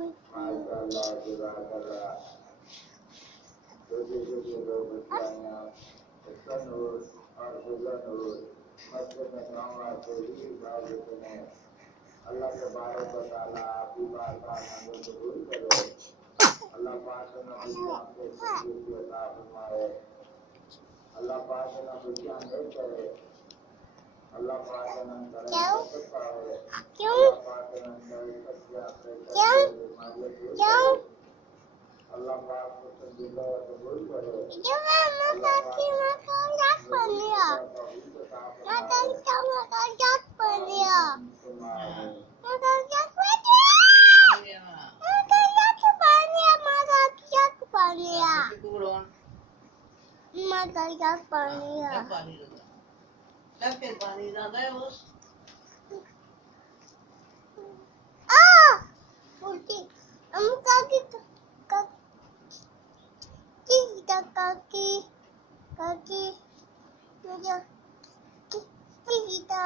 Masyaallah, jazakallah. छोटे-छोटे लोग बच्चियाँ तनूर और गुलनूर मस्जिद में गाँव आते ही भाव देते हैं। अल्लाह तबारक व तआला आपकी बात को कबूल करे। अल्लाह पाक ने बच्चियाँ के तकलीफ की अता फरमाए। अल्लाह पाक ने बच्चियाँ दे करे। अल्लाह पाक ने करम पाए। अल्लाह पाक ने सच्चा बीमारियाँ Allah Pak juga kebun pada. Jangan makan apa dia? Makan sama kajat dia. Makan apa dia? Makan apa dia? Makan apa dia? Makan apa dia? Makan apa dia? Ah, putih. Kaki, kaki, kaki, kita.